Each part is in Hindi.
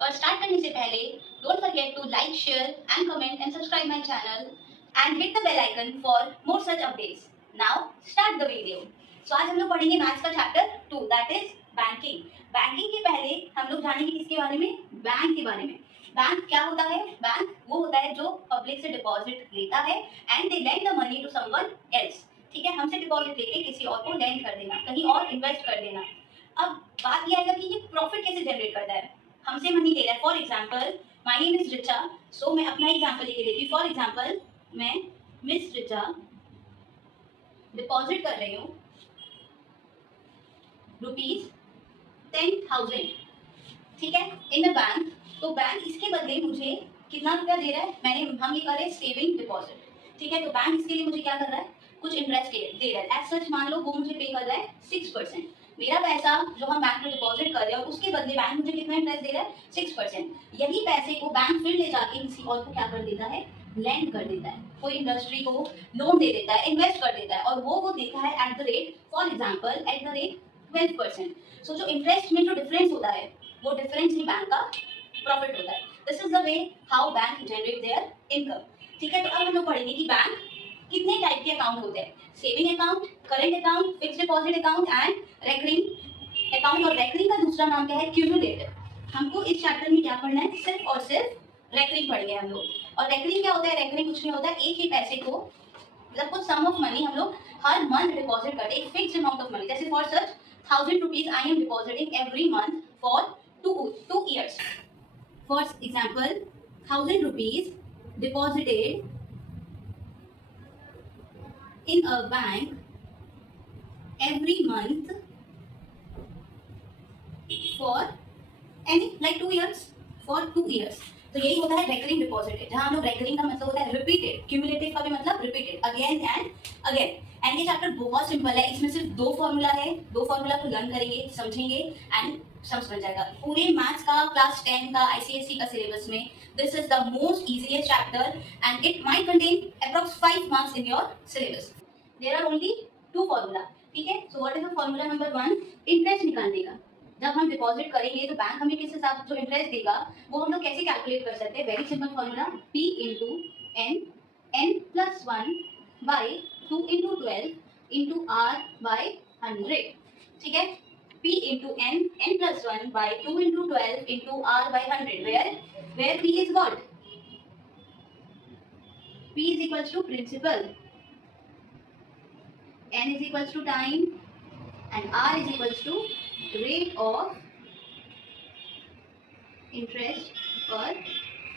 और स्टार्ट करने से पहले don't forget to like, share and comment and subscribe my channel and hit the bell icon for more such updates. Now start the video. So आज हम लोग पढ़ेंगे मैथ्स का chapter 2 that is banking. Banking के पहले हम लोग जानेंगे किसके बारे में? बैंक के बारे में। बैंक क्या होता है? बैंक वो होता है जो पब्लिक से डिपॉजिट लेता है and they lend the money to someone else. ठीक है, हमसे डिपॉजिट लेके किसी और को लेंड कर देना, कहीं और इन्वेस्ट कर देना। अब बात यह आएगा कि ये प्रॉफिट कैसे जनरेट करता है। हमसे मनी ले रहा है, for example my name is Richa. So मैं अपना एग्जाम्पल लेके देती हूँ। फॉर एग्जाम्पल मैं मिस रिचा डिपॉजिट कर रही हूँ ₹10,000, ठीक है, इन अ बैंक। तो बैंक इसके बदले मुझे कितना रुपया दे रहा है? हम ये कर रहे हैं सेविंग डिपॉजिट, ठीक है। तो बैंक इसके लिए मुझे क्या कर रहा है? कुछ इंटरेस्ट दे रहा है। एज सच मान लो वो मुझे पे कर रहा है 6%। मेरा पैसा जो हम बैंक में डिपॉजिट कर रहे हैं उसके बदले बैंक मुझे कितना इंटरेस्ट दे रहा है? 6%। यही पैसे को बैंक फिर ले जाके किसी और को क्या कर देता है? लैंड कर देता है, कोई इंडस्ट्री को लोन दे देता है, इन्वेस्ट कर देता है, और वो देता है at the rate, for example at the rate 12%। सो जो इंटरेस्ट में जो डिफरेंस होता है वो डिफरेंस ही बैंक का प्रॉफिट होता है। This is the way how bank generate there income, ठीक है। तो अब हम लोग पढ़ेंगे कि बैंक कितने टाइप के अकाउंट होते हैं? Saving account, current account, fixed deposit account and recurring account. और रेकरिंग का दूसरा नाम क्या है? क्यूमुलेटिव। हमको इस चैप्टर में क्या पढ़ना है? सिर्फ और सिर्फ रेकरिंग पढ़ेंगे हम लोग। और रेकरिंग क्या होता है? रेकरिंग कुछ नहीं होता है, एक ही पैसे को, मतलब कुछ सम ऑफ मनी हम लोग हर मंथ डिपॉजिट करते हैं, एक फिक्स्ड अमाउंट ऑफ मनी। जैसे for such 1000 rupees I am depositing every month for two years. For example 1000 rupees deposited in a bank every month for any like 2 years, for 2 years। तो यही होता है रेकरिंग डिपॉजिट, जहां हम लोग रेकरिंग का मतलब होता है रिपीटेड, क्यूमुलेटिव का भी मतलब repeated, again and again. And ये चैप्टर बहुत सिंपल है, इसमें सिर्फ 2 फॉर्मूला है, 2 फॉर्मूला को लर्न करेंगे, समझेंगे एंड समझ बन जाएगा। पूरे मैथ्स का क्लास 10 का आईसीएसई का सिलेबस में this is the most easiest chapter and it might contain approx 5 marks in your syllabus. There are only 2 formula, ठीक है। So what is the formula number 1? Interest निकालने का। जब हम डिपॉजिट करेंगे तो बैंक हमें किस हिसाब से जो इंटरेस्ट देगा वो हम लोग कैसे कैलकुलेट कर सकते हैं? Very simple formula, P into N, n+1 by 2 into 12 into R by 100, ठीक है। P into N, n+1 by 2 into 12 into R by 100, where P is what? P is equals to principal, n is equals to time and R is equals to rate of interest per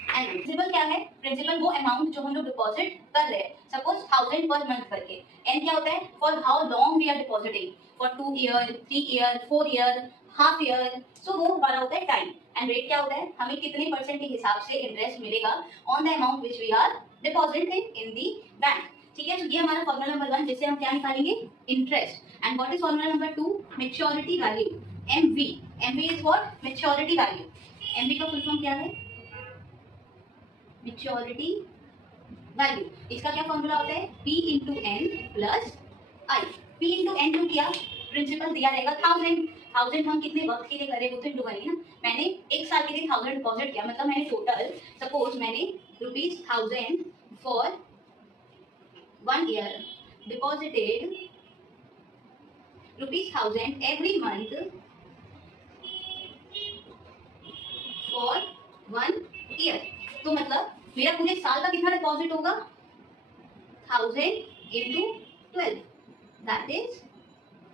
annum। Principal क्या है? प्रिंसिपल वो अमाउंट जो हम लोग डिपॉजिट कर रहे हैं, सपोज 1000 पर मंथ करके। एन क्या होता है? For how long we are depositing, for 2 year, 3 year, 4 year, half year. So वो हमारा होता है टाइम। एंड रेट क्या होता है? हमें कितने परसेंट के हिसाब से इंटरेस्ट मिलेगा on the amount which we are depositing in the bank, ठीक है। तो ये हमारा फॉर्मूला नंबर 1, जिससे हम क्या निकालेंगे? Interest. And what is formula number 2? Maturity value, MV. MV is what? Maturity value. MV का फुल फॉर्म क्या है? Maturity value. इसका क्या फॉर्मूला होता है? P into N plus I. P into N जो किया, प्रिंसिपल दिया रहेगा 1000 हम कितने वक्त के लिए करें वो तो इंटू करेंगे ना। मैंने 1 साल के लिए 1000 डिपॉजिट किया, मतलब मैंने टोटल, सपोज मैंने ₹1000 for 1 year deposited ₹1000 every month for 1 year. तो मतलब मेरा पूरे साल का कितना डिपॉजिट होगा? 1000 इंटू 12, दैट इज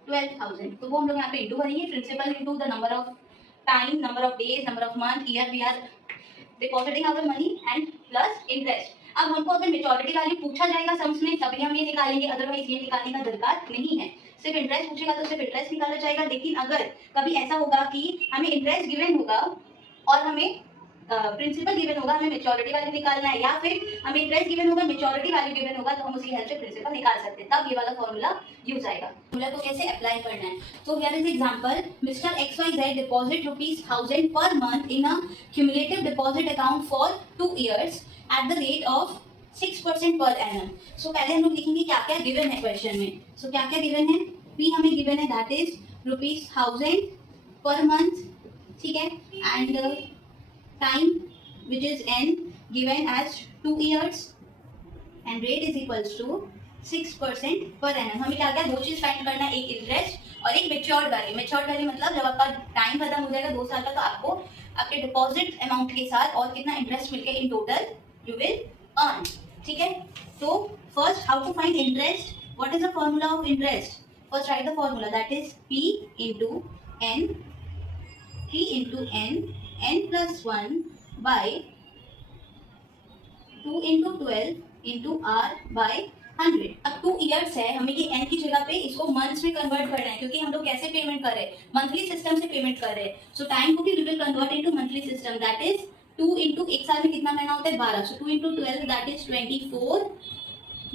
12,000। तो वो हम लोग यहाँ पे इंटू करेंगे, principal into the number of time, number of days, number of month, year we are depositing our money and plus interest. अब हमको अगर मेच्योरिटी वैल्यू पूछा जाएगा सम्स में तभी हम ये निकालेंगे, अदरवाइज ये निकालने का दरकार नहीं है। सिर्फ इंटरेस्ट पूछेगा तो सिर्फ इंटरेस्ट निकाला जाएगा। लेकिन अगर कभी ऐसा होगा कि हमें इंटरेस्ट गिवन होगा और हमें प्रिंसिपल गिवन होगा, हमें मेच्योरिटी वैल्यू निकालना है, या फिर हमें इंटरेस्ट गिवन होगा, मेच्योरिटी वैल्यू गिवन होगा, तो हम उसकी हेल्प से प्रिंसिपल निकाल सकते हैं, तब ये वाला फॉर्मूला यूज आएगा। फॉर्मूला को कैसे अप्लाई करना है? तो here is example, mister XYZ deposit ₹1000 per month in a cumulative deposit account for 2 years at the rate of 6% per annum. सो पहले हम लोग लिखेंगे क्या क्या गिवन है क्वेश्चन में। सो क्या क्या गिवन है? P हमें गिवन है दैट इज ₹1000 पर मंथ, ठीक है। And time which is n given as 2 years and rate is equals to 6% per annum. हमें क्या क्या दो चीज फाइंड करना है, एक इंटरेस्ट और एक मेच्योर्ड वैल्यू. मेच्योर्ड वैल्यू मतलब जब आपका टाइम खत्म हो जाएगा 2 साल का, तो आपको आपके डिपॉजिट अमाउंट के साथ और कितना इंटरेस्ट मिलके in total you will earn. ठीक है. तो first how to find interest. What is the formula of interest? First write the formula that is p into n, p into n plus 1 by 2 into 12 into r by 100. अब 2 इयर्स है, हमें ये n की जगह पे इसको मंथ्स में कन्वर्ट करना है, क्योंकि हम लोग कैसे पेमेंट कर रहे हैं, मंथली सिस्टम से पेमेंट कर रहे हैं. सो टाइम को भी we will convert into monthly system. That is 2 into एक साल में कितना महीना होता है 12. So 2 into 12 that is 24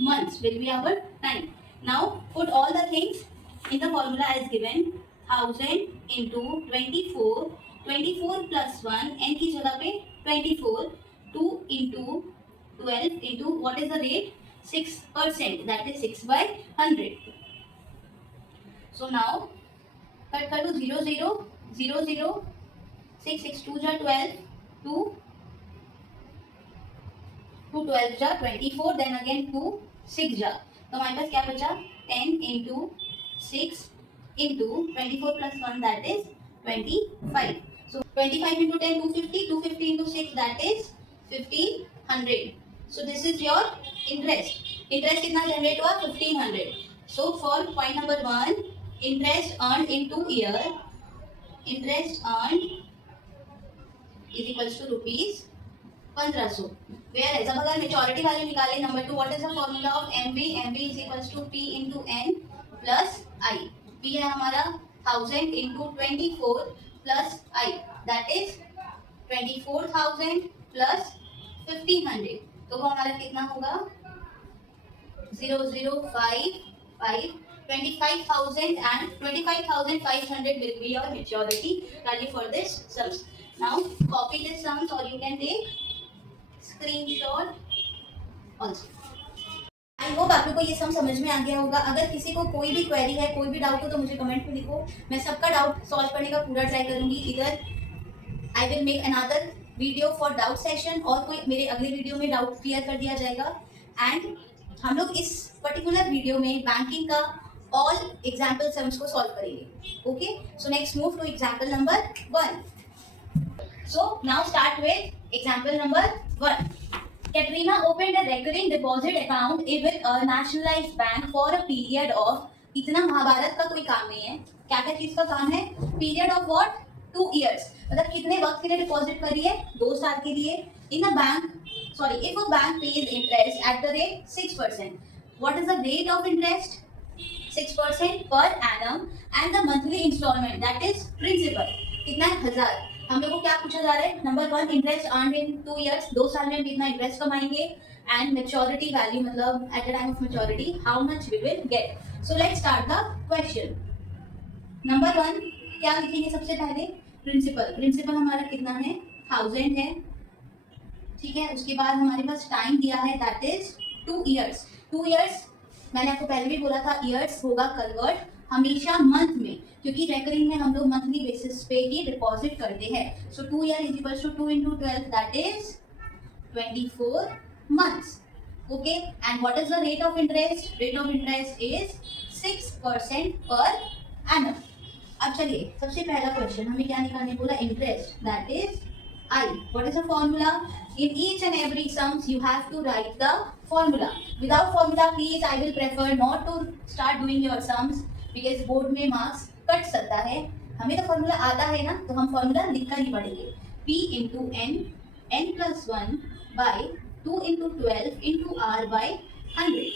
months will be our time. Now put all the things in the formula as given. 1000 into 24, 24 plus 1 n की जगह पे 24, 2 into 12 into what is the rate? 6%, that is 6 by 100. So now cut कर दो 0 0 0 0 6 6 2 जा 12 2 2 12 जा 24, then again 2 6 जा, तो हमारे पास क्या बचा 10 into 6 into 24 plus 1 that is 25. So 25 into 10 250, 250 into 6 that is 1500. So this is your interest. Interest कितना जनरेट हुआ 1500. So for point number 1, interest earned in 2 year, interest earned is equals to rupees 1500. Whereas अब अगर मेच्योरिटी वैल्यू निकाले number 2, what is the formula of MV? MV is equals to p into n plus i. p है हमारा 1000 into 24 plus i, that is 24000 plus 1500. तो वो हमारा कितना होगा 0055 25,000 and 25,500 will be your maturity value for this sums. Now copy this sums or you can take screenshot also. I hope आप लोग को ये सम समझ में आ गया होगा. अगर किसी को कोई भी क्वेरी है, कोई भी डाउट हो, तो मुझे कमेंट में लिखो. मैं सबका डाउट सॉल्व करने का पूरा ट्राई करूंगी. इधर I will make another video for doubt session, और कोई मेरे अगले वीडियो में डाउट क्लियर कर दिया जाएगा. एंड हम लोग इस पर्टिकुलर वीडियो में बैंकिंग का ऑल एग्जाम्पल सम्स को सॉल्व करेंगे. Okay, so next move to example number 1. So now start with example number 1. Katrina opened a recurring deposit account with a nationalized bank for a period of, इतना महाभारत का कोई काम नहीं है. क्या क्या चीज का काम है? Period of what? 2 years. मतलब कितने वक्त के लिए डिपॉजिट करी है? 2 साल के लिए. In a bank, sorry, if a bank pays interest at the rate 6%, what is the rate of interest? 6% per annum and the monthly installment that is principal. कितना है 1000. हम लोग को क्या पूछा जा रहा है? Number 1, interest earn in 2 years, 2 साल में कितना इंटरेस्ट कमाएंगे, एंड मेच्योरिटी वैल्यू मतलब at the time of maturity how much we will get. So let's start the question. Number 1 क्या लिखेंगे सबसे पहले? प्रिंसिपल. प्रिंसिपल हमारा कितना है 1000 है. ठीक है. उसके बाद हमारे पास टाइम दिया है दैट इज 2 इयर्स. 2 इयर्स मैंने आपको पहले भी बोला था, इयर्स होगा कन्वर्ट हमेशा मंथ में, क्योंकि रेकरिंग में हम लोग मंथली बेसिस पे ही डिपॉजिट करते हैं. So 2 year is equals to 2 into 12 that is 24 months. Okay, and what is the rate of interest? Rate of interest is 6% per annum. अब चलिए सबसे पहला क्वेश्चन हमें क्या निकालने बोला? Interest that is I. What is the formula? In each and every sums you have to write the formula. Without formula please I will prefer not to start doing your sums because board में मार्क्स कट सकता है. हमें तो फॉर्मूला आता है ना, तो हम फॉर्मूला लिखकर ही पढ़ेंगे. p into n, n plus 1 by 2 into 12 into r by 100.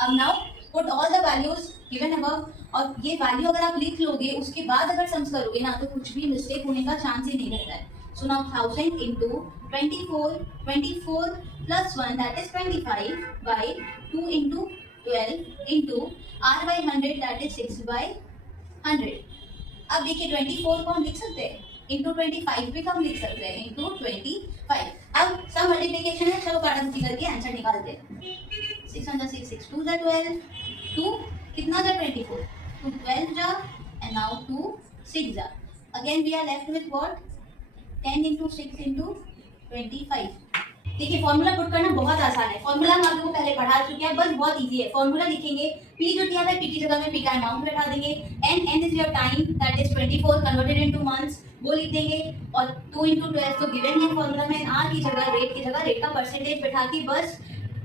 अब now put all the values given above. और ये वैल्यू अगर आप लिख लोगे उसके बाद अगर सम्स करोगे ना, तो कुछ भी मिस्टेक होने का चांस ही नहीं रहता है. So now 1000 into 24, 24 plus 1 that is 25 by 2 into 12 into r by 100 that is 6 by 100. अब देखिए 24 को हम लिख सकते हैं, into 25 भी हम लिख सकते हैं, into 25. अब सब मल्टीप्लिकेशन है, चलो काटाकुटी करके आंसर निकालते हैं. 6 जा 6, 6 2 जा 12, 2 कितना जा 24, 2 12 जा, and now 2 6 जा. Again we are left with what? 10 into 6 into 25। देखिए फॉर्मूला पुट करना बहुत आसान है, फॉर्मूला हम आप लोगों को पहले पढ़ा चुके हैं, बस बहुत इजी है। फॉर्मूला लिखेंगे, पी जो दिया है पी की जगह में पी का अमाउंट बैठा देंगे, N is your time that is 24 converted into months वो लिख देंगे, और 2 इंटू 12 तो गिवन है फॉर्मूला में, आर की जगह रेट का परसेंटेज बैठा के बस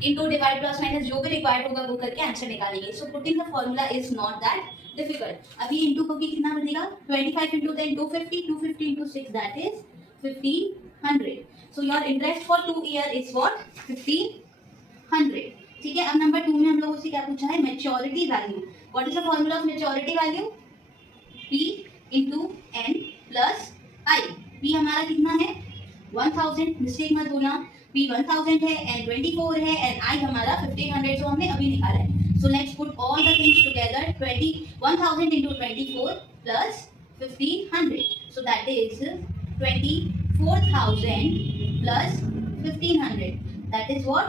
इंटू डिवाइड प्लस माइनस जो भी रिक्वायर्ड होगा वो करके आंसर निकालेंगे। So putting the formula is not that difficult. अभी इंटू को भी कितना बनेगा 25 into 10 250, 250 into 6 that is 1500। So your interest for 2 year is what 1500। ठीक है, अब नंबर 2 में हम लोगों से क्या पूछा है, maturity value. What is the formula of maturity value, P into n plus I। P हमारा कितना है 1000, मिस्टेक मत बोलना, P 1000 है, n 24 है, and I हमारा 1500 जो हमने अभी निकाला है। So let's put all the things together, 1000 into 24 plus 1500, so that is 24,000 plus 1500, that is what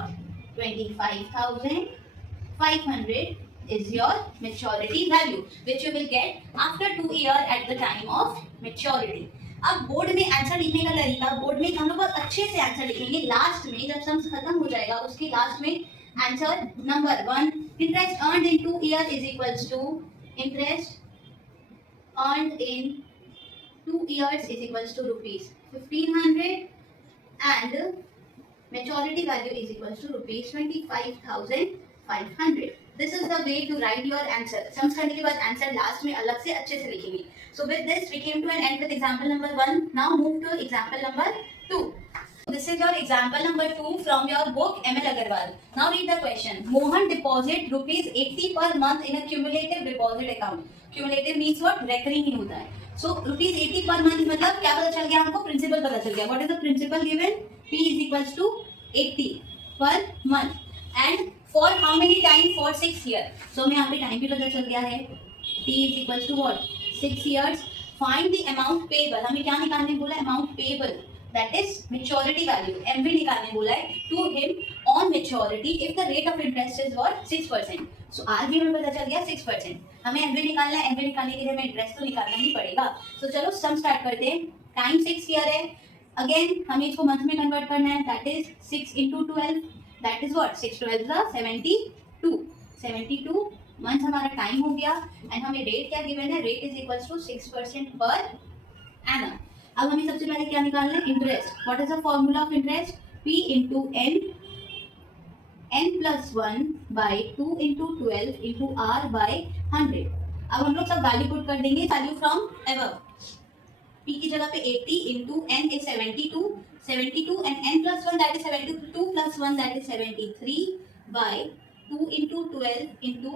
25,500 is your maturity value which you will get after 2 year at the time of maturity। अब बोर्ड में आंसर लिखने का तरीका, बोर्ड में हम लोग बहुत अच्छे से आंसर लिखेंगे, लास्ट में जब सम्स खत्म हो जाएगा उसके लास्ट में answer number 1, interest earned in 2 year is equals to interest earned in 2 years is equals to rupees 1500 and maturity value is equals to rupees 25,500। This is the way to write your answer। Sums करने के बाद आंसर लास्ट में अलग से अच्छे से लिखेंगे। So with this we came to an end with example number 1। Now move to example number 2। This is your example number 2 from your book ML Agarwal। Now read the question। Mohan deposit rupees 80 per month in a cumulative deposit account। Cumulative means what, recurring ही होता है। So rupees 80 per month मतलब क्या पता चल गया हमको, प्रिंसिपल पता चल गया। What is the principal given, P is equals to 80 per month and for how many time, for 6 year। So हमें यहाँ पे टाइम भी पता चल गया है, T is equals to what 6 years। Find the amount payable, हमें क्या निकालने बोला है, amount payable that is maturity value, MV निकालने बोला है to him on maturity if the rate of interest is what 6%। So R भी हमें पता चल गया 6%, हमें MV निकालना है, MV निकालने के लिए हमें इंटरेस्ट तो निकालना ही पड़ेगा। तो चलो सम स्टार्ट करते हैं। टाइम 6 ईयर है, अगेन हमें इसको मंथ में कन्वर्ट करना है, that is 6 into 12 that is what 6 12 72 month हमारा टाइम हो गया एंड हमें रेट क्या गिवन है, rate is equals to 6% per annum. अब हमें सबसे पहले क्या निकालना है, interest. What is the formula of interest, P into n plus 1 by 2 into 12 into R by 100। अब हम लोग सब वैल्यू पुट कर देंगे, वैल्यू फ्रॉम एबव। P की जगह पे 80 into n is 72 and n plus 1 that is 72 plus 1 that is 73 by 2 into 12 into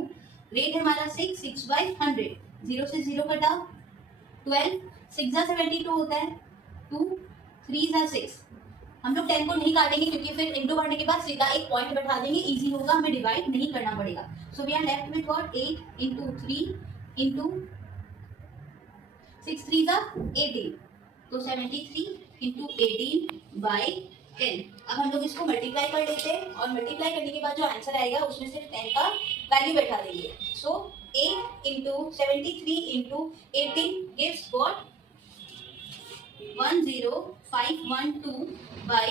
rate हमारा 6 by 100, 0 से 0 कटा 12, 6 जा 72 होता है, 2 3 जा 6। हम लोग 10 को नहीं काटेंगे क्योंकि फिर इंटू करने के बाद सीधा एक पॉइंट बैठा देंगे, इजी होगा, हमें डिवाइड नहीं करना पड़ेगा। So we are left with what 8 into 3 into 6 3 जा 18, तो 73 into 18 by 10। अब हम लोग इसको मल्टीप्लाई कर लेते हैं और मल्टीप्लाई करने के बाद जो आंसर आएगा उसमें सिर्फ 10 का वैल्यू बैठा देंगे। सो 8 into 73 into 18 gives what 10512 by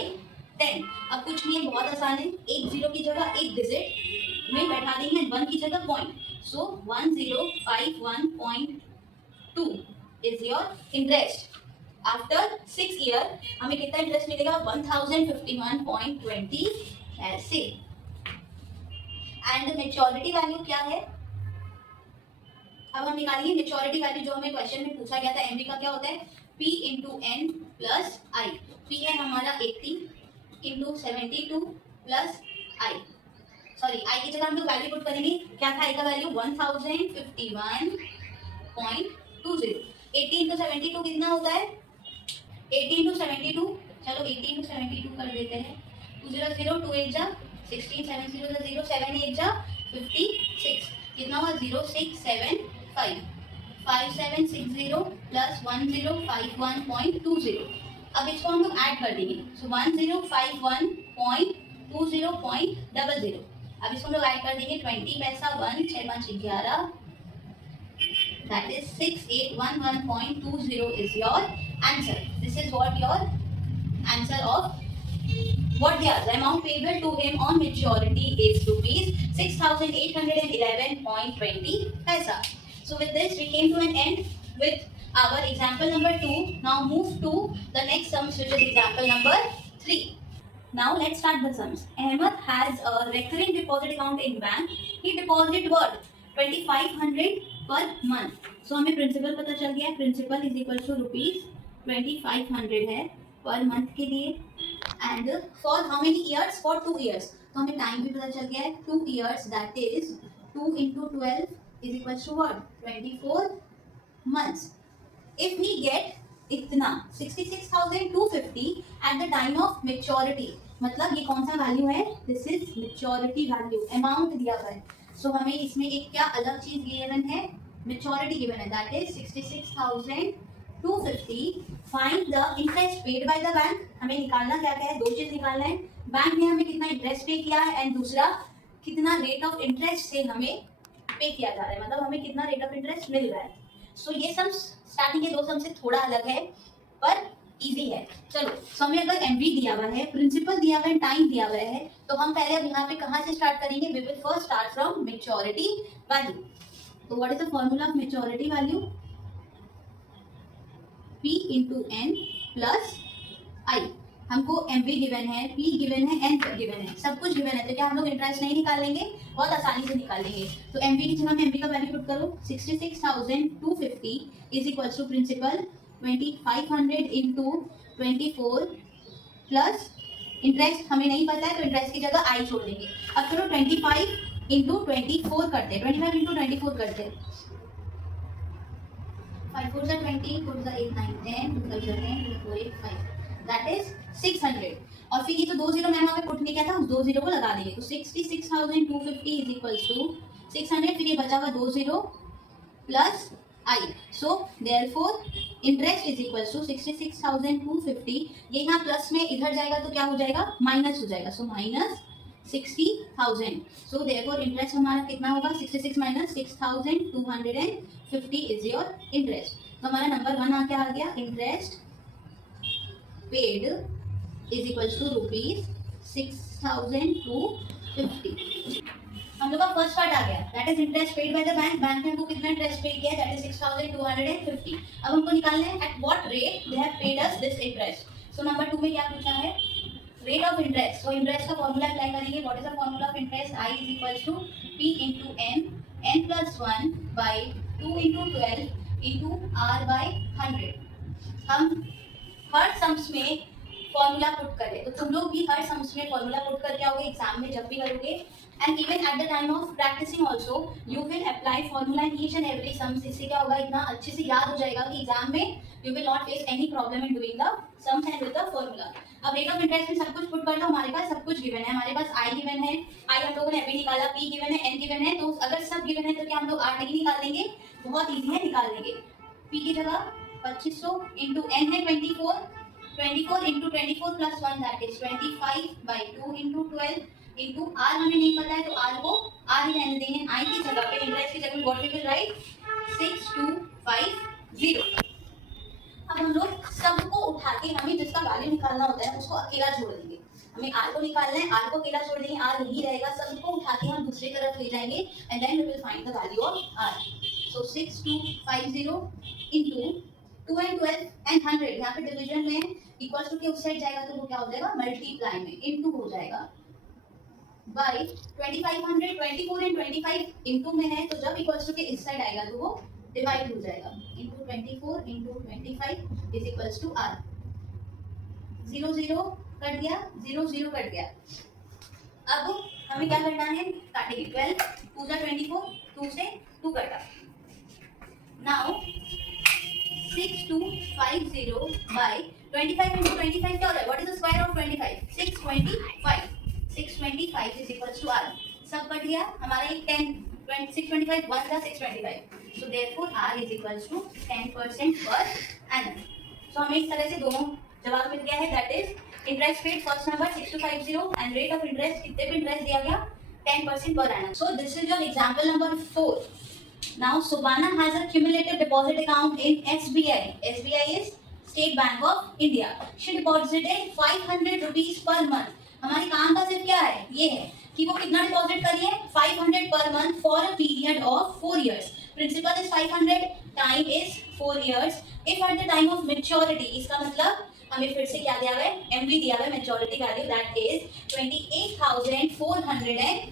10। अब कुछ नहीं है, बहुत आसान है, एक जीरो की जगह एक डिजिट में बैठा देंगे, 1 की जगह point. So 1051.2 is your interest. After 6 year हमें कितना इंटरेस्ट मिलेगा, 1051.20 ऐसे। एंड मेच्योरिटी वैल्यू क्या है, अब हम निकालेंगे मेच्योरिटी वैल्यू जो हमें क्वेश्चन में पूछा गया था। एमवी का क्या होता है, P into n plus I। P है हमारा 80 into 72 plus I, sorry I की जगह हम लोग वैल्यू पुट करेंगे, क्या था I का वैल्यू 1051.20। 80 into 72 कितना होता है, 80 into 72, चलो 80 into 72 कर देते हैं, 2 0 0 2 8 जा 16 7 0 0 7 8 जा 56, कितना हुआ 0675 5760 plus 1051.20। अब इसको हम लोग ऐड कर देंगे, सो 1051.20.00। अब इसको हम लोग ऐड कर देंगे, 20 पैसा 1 6 5 11, that is 6811.20 is your answer. This is what your answer of what they are. The amount payable to him on maturity is rupees 6,811.20 paisa. So with this we came to an end with our example number 2. Now move to the next sum, which is example number 3. Now let's start the sums. Ahmed has a recurring deposit account in bank. He deposit what? 2500 per month. So हमें प्रिंसिपल पता चल गया है. Principal is equal to rupees 2500 है पर मंथ के लिए. And for how many years? For 2 years. तो हमें टाइम भी पता चल गया है. 2 years, that is 2 into 12 is equal to what? 24 months. If we get इतना 66,250 at the time of maturity, मतलब ये कौन सा वैल्यू है? This is maturity value, amount दिया हुआ है. सो हमें इसमें एक क्या अलग चीज गिवन है? मेच्योरिटी गिवन है, that is 66,250. Find the interest paid by the bank. हमें निकालना क्या क्या है? 2 चीज निकालना है. बैंक ने हमें कितना इंटरेस्ट पे किया है एंड दूसरा कितना रेट ऑफ इंटरेस्ट से हमें पे किया जा रहा है, मतलब हमें कितना रेट ऑफ इंटरेस्ट मिल रहा है. सो ये सम स्टार्टिंग के 2 सम से थोड़ा अलग है पर इजी है. चलो, सो हमें अगर एमवी दिया हुआ है, प्रिंसिपल दिया हुआ है, टाइम दिया हुआ है, तो हम पहले अब यहाँ पे कहाँ से स्टार्ट करेंगे? We will first start from maturity value. तो what is the formula of maturity value? P into n plus I. हमको MV गिवन है, P गिवन है, N गिवन है, सब कुछ गिवन है. तो क्या हम लोग इंटरेस्ट नहीं निकाल लेंगे? बहुत आसानी से निकाल लेंगे. तो MV की जगह में MV का वैल्यू पुट करो. 66,250 is equal to principal 2500 into 24 plus interest हमें नहीं पता है तो इंटरेस्ट की जगह I छोड़ देंगे. अब चलो 25 इंटू 24 करते हैं. 25 इंटू 24 करते हैं. 5 4 are 20, 4 are 8, 9, 10, 2 5 are 10, 2 4 8 5. That is 600. और फिर ये जो 2 जीरो मैंने वहाँ पे पुट नहीं किया था, उस 2 जीरो को लगा देंगे. तो 66,250 इज इक्वल्स टू 600. फिर ये बचा हुआ 2 zero plus I. So therefore interest is equals to 66,250. ये यहाँ प्लस में इधर जाएगा तो क्या हो जाएगा? माइनस हो जाएगा. So minus 60,000. सो देयरफॉर इंटरेस्ट हमारा कितना होगा? 66 माइनस 6,250 इज योर इंटरेस्ट. तो हमारा नंबर 1 आ गया. Interest paid is equals to rupees 6,250. हम लोग का फर्स्ट पार्ट आ गया, that is interest paid by the bank. Bank ने हमको कितना इंटरेस्ट पे किया? That is 6,250. अब हमको निकालना है at what rate they have paid us this interest. So number 2 में क्या पूछा है? Rate of interest. So interest का फॉर्मूला अप्लाई करेंगे. What is the formula of interest? I is equals to P into n, n plus 1 by 2 into 12 into r by 100. हम हर सम्स में फॉर्मूला पुट करें, तो तुम लोग भी हर सम्स में फॉर्मूला पुट करके आओगे एग्जाम में जब भी करोगे. And even at the time of practising also you will apply formula in each and every sums. इससे क्या होगा? इतना अच्छे से याद हो जाएगा कि एग्जाम में you will not face any problem in doing the sums and with the formula. अब रेट ऑफ इंटरेस्ट में सब कुछ पुट कर लो. हमारे पास सब कुछ गिवन है. हमारे पास I गिवन है, I हम लोगों ने अभी निकाला, P गिवन है, N गिवन है. तो अगर सब गिवन है तो क्या हम लोग R नहीं निकाल देंगे? बहुत ईजी है, निकाल देंगे. P की जगह 2500 इंटू N है 24 into 24 plus 1 that is 25 by 2 into 12 into R हमें नहीं पता है तो R को R ही रहने देंगे. I की जगह पे इंटरेस्ट की जगह व्हाट वी विल राइट? 6250. अब हम लोग सबको उठा के हमें जिसका वैल्यू निकालना होता है उसको अकेला छोड़ देंगे. हमें R को निकालना है, R को अकेला छोड़ देंगे, R यही रहेगा. सबको उठा के हम दूसरी तरफ ले जाएंगे and then we will find the value of R. So 6250 into 2 and 12 and 100. यहाँ पे डिवीजन में इक्वल्स टू के उस साइड जाएगा तो वो क्या हो जाएगा? मल्टीप्लाई में इनटू हो जाएगा बाय 2500. 24 and 25 इनटू में है तो जब इक्वल्स टू के इस साइड आएगा तो वो डिवाइड हो जाएगा. Into 24 into 25 is equals to R. 0 0 cut गया, 0 0 कट गया. अब हमें क्या करना है? काटेंगे. 12 2 जा 24, 2 से 2 कटा. नाउ 6250 बाय 25 into 25 क्या हो रहा है? What is the square of 25? 625. 625 is equals to R. सब कट गया. हमारा एक 10 625 1 था 625. So therefore R is equals to 10% per annum. So हमें इस तरह से दोनों जवाब मिल गया है. That is interest rate first number 6250 and rate of interest कितने पे इंटरेस्ट दिया गया? 10% per annum. So this is your example number 4. Now Subhana has a cumulative deposit account in SBI. SBI is state bank of India. She deposited 500 rupees per month. हमारे काम का सिर्फ क्या है, ये है कि वो कितना डिपॉजिट करिए, 500 per month for a period of 4 years. Principal is 500, time is 4 years. If at the time of maturity, इसका मतलब हमें फिर से क्या दिया हुआ है, एमवी दिया हुआ है, maturity value that is 28,410.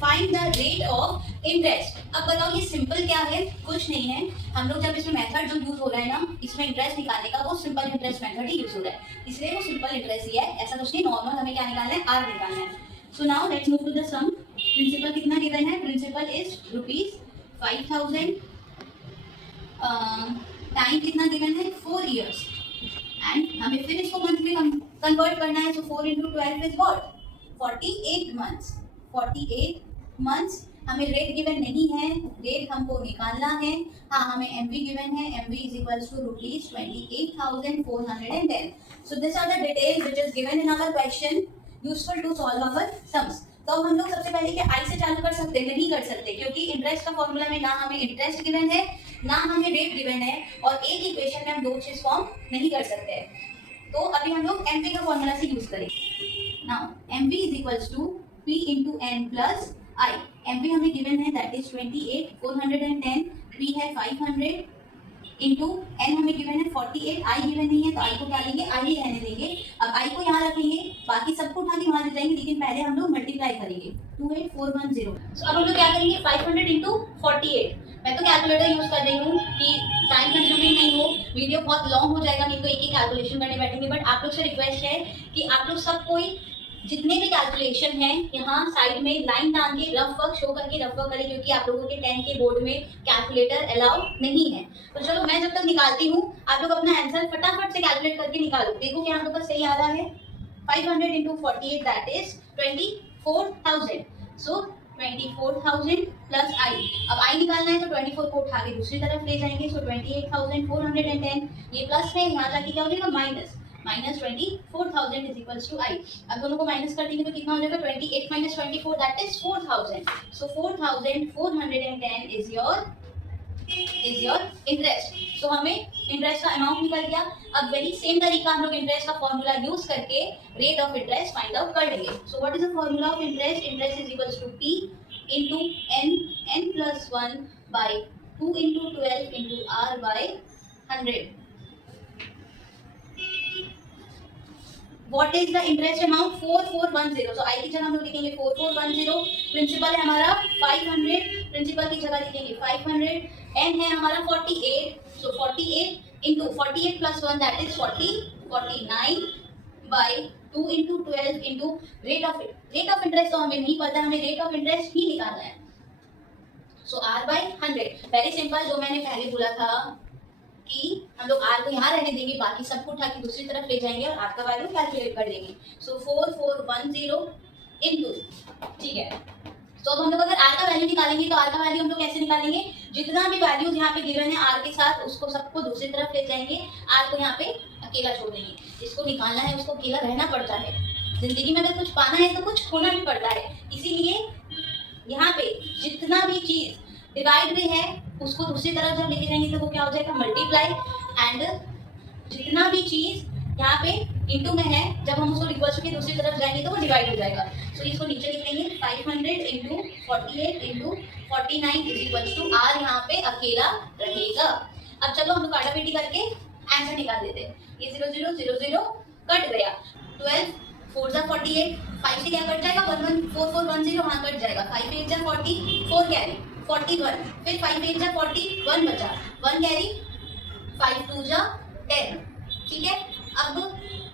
Find the rate of interest. अब बताओ ये सिंपल क्या है, कुछ नहीं है. हम लोग जब इसमें मेथड जो यूज हो रहा है ना, इसमें इंटरेस्ट निकालने का, वो सिंपल इंटरेस्ट मेथड ही यूज हो रहा है, इसलिए वो सिंपल इंटरेस्ट ही है, ऐसा कुछ नहीं. नॉर्मल हमें क्या निकालना है, आर निकालना है. So now let's move to the sum. Principal कितना गिवन है, प्रिंसिपल इज ₹5,000. टाइम कितना गिवन है, 4 years. एंड हमें फिर इसको मंथ में कन्वर्ट करना है. So 4 into 12 is what, 48 months. 48 months. हमें रेट गिवन नहीं है, रेट हमको निकालना है. हाँ, हमें एमवी गिवन है, MV is equals to ₹28,410. So this are the details which is given in our question, useful to solve our sums. तो अब हम लोग सबसे पहले क्या आई से चालू कर सकते, नहीं कर सकते, क्योंकि इंटरेस्ट का फॉर्मूला में ना हमें इंटरेस्ट गिवन है, ना हमें रेट गिवन है, और एक इक्वेशन में हम दो चीज फॉर्म नहीं कर सकते. तो अभी हम लोग एमवी का फॉर्मूला से यूज करेंगे. Now MV is equals to P into n plus I. MV हमें given है that is 28,410. P है 500 into n हमें given है 48. I given नहीं है तो I को क्या लेंगे, I ही रहने देंगे. अब I को यहाँ रखेंगे, बाकी सबको उठा के वहाँ ले जाएंगे, लेकिन पहले हम लोग मल्टीप्लाई करेंगे. 28,410. So अब हम लोग क्या करेंगे, 500 into 48. मैं तो कैलकुलेटर यूज कर रही हूँ कि टाइम कंज्यूमिंग नहीं हो, वीडियो बहुत लॉन्ग हो जाएगा नहीं तो एक ही कैलकुलेशन करने बैठेंगे. बट आप लोग से रिक्वेस्ट है कि आप लोग सब कोई जितने भी कैलकुलेशन है यहाँ साइड में लाइन डाल के रफ वर्क शो करके रफ वर्क करें, क्योंकि आप लोगों के 10 के बोर्ड में कैलकुलेटर अलाउ नहीं है. तो चलो मैं जब तक निकालती हूँ, आप लोग अपना आंसर फटाफट से कैलकुलेट करके निकालो. देखो क्या हम लोग का सही आ रहा है, 500 into 48 that is 24,000. So 24,000 plus I. अब आई निकालना है तो 24 को उठा के दूसरी तरफ ले जाएंगे. सो 28,410. ये प्लस है, यहाँ जाके क्या हो जाएगा, minus. Minus 24,000 is equals to I. अब दोनों को माइनस कर देंगे तो कितना हो जाएगा, 28 minus 24 that is 4,000. So 4,410 is your interest. So हमें इंटरेस्ट का अमाउंट निकल गया. अब वेरी सेम तरीका हम लोग इंटरेस्ट का फॉर्मूला यूज करके rate of interest find out कर लेंगे. So what is the formula of interest, interest is equals to P into n plus 1 by 2 into 12 into R by 100. What is the interest amount, 4410. So I की जगह हम लोग लिखेंगे 4410. प्रिंसिपल है हमारा 500, प्रिंसिपल की जगह लिखेंगे 500. n है हमारा 48. So 48 into 48 plus 1 that is 49 by 2 into 12 into rate of interest. तो हमें नहीं पता, हमें रेट ऑफ इंटरेस्ट ही निकालना है. So R by 100. Very simple, जो मैंने पहले बोला था कि हम लोग R को यहाँ रहने देंगे, बाकी सबको उठा के दूसरी तरफ ले जाएंगे और R का वैल्यू कैलकुलेट कर देंगे. सो 4410 इनटू, ठीक है. तो अब हम लोग अगर R का वैल्यू निकालेंगे तो R का वैल्यू हम लोग कैसे निकालेंगे, जितना भी वैल्यूज यहाँ पे गिवन है R के साथ उसको सबको दूसरी तरफ ले जाएंगे, R को यहाँ पे अकेला छोड़ देंगे. जिसको निकालना है उसको अकेला रहना पड़ता है. जिंदगी में अगर कुछ पाना है तो कुछ खोना भी पड़ता है. इसीलिए यहाँ पे जितना भी चीज डिवाइड में है उसको दूसरी तरफ जब लेके जाएंगे तो वो क्या हो जाएगा, मल्टीप्लाई. एंड जितना भी चीज यहाँ पे इनटू में है, जब हम उसको रिवर्स के दूसरी तरफ जाएंगे तो वो डिवाइड हो जाएगा. सो इसको नीचे लिखेंगे 500 into 48 into 49 is equals to R यहाँ पे अकेला रहेगा. अब चलो हम लोग काटापीटी करके आंसर निकाल देते हैं. ये 0 0 0 0 कट गया. 12 4 जा 48, 5 से क्या कट जाएगा, 1 1 4 4 1 0 हाँ कट जाएगा. 5 8 जा 40, 4 कैरी 41, फिर 5 8 जा 40, 1 बचा, 1 कैरी, 5 2 जा 10. ठीक है. अब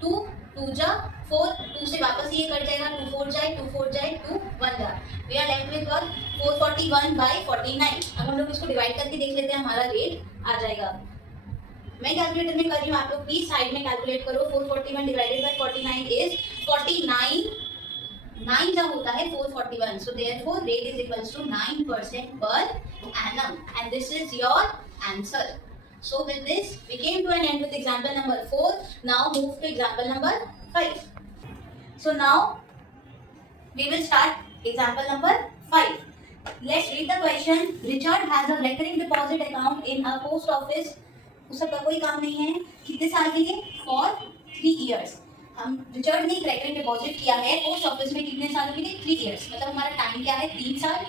2 2 जा 4, 2 से वापस ये कट जाएगा, 2 4 जाए 2 4 जाए 2 1 जा. We are left with 441 by 49. अब हम लोग इसको डिवाइड करके देख लेते हैं, हमारा रेट आ जाएगा. मैं कैलकुलेटर में कर रही हूँ, आप लोग प्लीज साइड में कैलकुलेट करो. 441 डिवाइडेड बाय 49 इज 49. 9 जब होता है 441. So therefore rate is equals to 9% per annum, and this is your answer. So with this we came to an end with example number 4. Now move to example number 5. So now we will start example number 5. Let's read the question. Richard has a recurring deposit account in a post office उस सबका कोई काम नहीं है। कितने साल के लिए? For 3 years. हम रिचर्ड ने एक रेकरिंग डिपॉजिट किया है पोस्ट ऑफिस में कितने सालों के लिए? 3 इयर्स। मतलब हमारा टाइम क्या है? 3 साल।